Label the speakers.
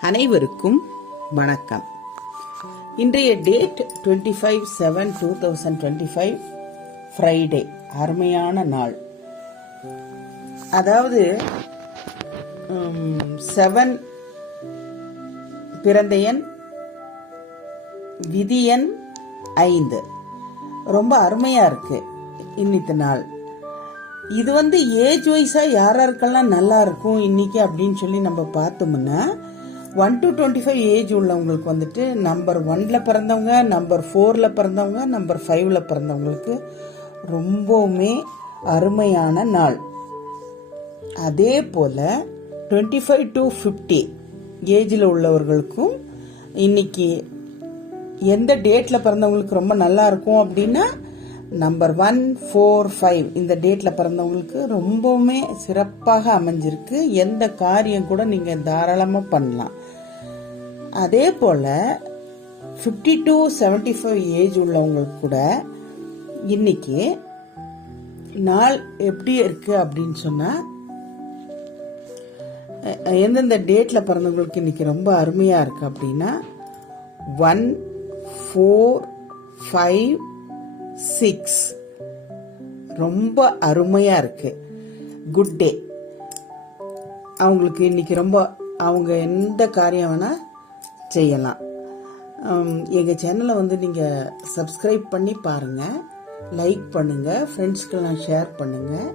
Speaker 1: அனைவருக்கும் வணக்கம். இன்றைய date twenty five seven two thousand twenty five Friday அருமையான நாள். அதாவது செவன் பிறந்த விதியன் ஐந்து. ரொம்ப அருமையா இருக்கு இன்னித்த நாள். இது வந்து ஏஜ் வைஸா யார் யாருக்கெல்லாம் நல்லா இருக்கும் இன்னைக்கு அப்படின்னு சொல்லி நம்ம பார்த்தோம்னா one to twenty five age உள்ளவங்களுக்கு வந்துட்டு நம்பர் ஒன்ல பிறந்தவங்க நம்பர் ஃபோரில் பிறந்தவங்க நம்பர் ஃபைவ்ல பிறந்தவங்களுக்கு ரொம்பவுமே அருமையான நாள். அதே போல் டுவெண்ட்டி ஃபைவ் டு ஃபிஃப்டி ஏஜில் உள்ளவர்களுக்கும் இன்னைக்கு எந்த டேட்டில் பிறந்தவங்களுக்கு ரொம்ப நல்லா இருக்கும் அப்படின்னா நம்பர் ஒன் ஃபோர் ஃபைவ் இந்த டேட்டில் பிறந்தவங்களுக்கு ரொம்பவுமே சிறப்பாக அமைஞ்சிருக்கு. எந்த காரியம் கூட நீங்கள் தாராளமாக பண்ணலாம். அதே போல் fifty to seventy five age உள்ளவங்களுக்கு கூட இன்னைக்கு நாள் எப்படி இருக்கு அப்படின்னு சொன்னால் எந்தெந்த டேட்டில் பிறந்தவங்களுக்கு இன்னைக்கு ரொம்ப அருமையாக இருக்கு அப்படின்னா ஒன் ஃபோர் ஃபைவ் சிக்ஸ் ரொம்ப அருமையாக இருக்கு. குட் டே அவங்களுக்கு இன்னைக்கு ரொம்ப அவங்க எந்த காரியம் வேணால் செய்யலாம். எங்கள் சேனலை வந்து நீங்கள் சப்ஸ்கிரைப் பண்ணி பாருங்கள் லைக் பண்ணுங்கள் ஃப்ரெண்ட்ஸ்க்கெல்லாம் ஷேர் பண்ணுங்கள்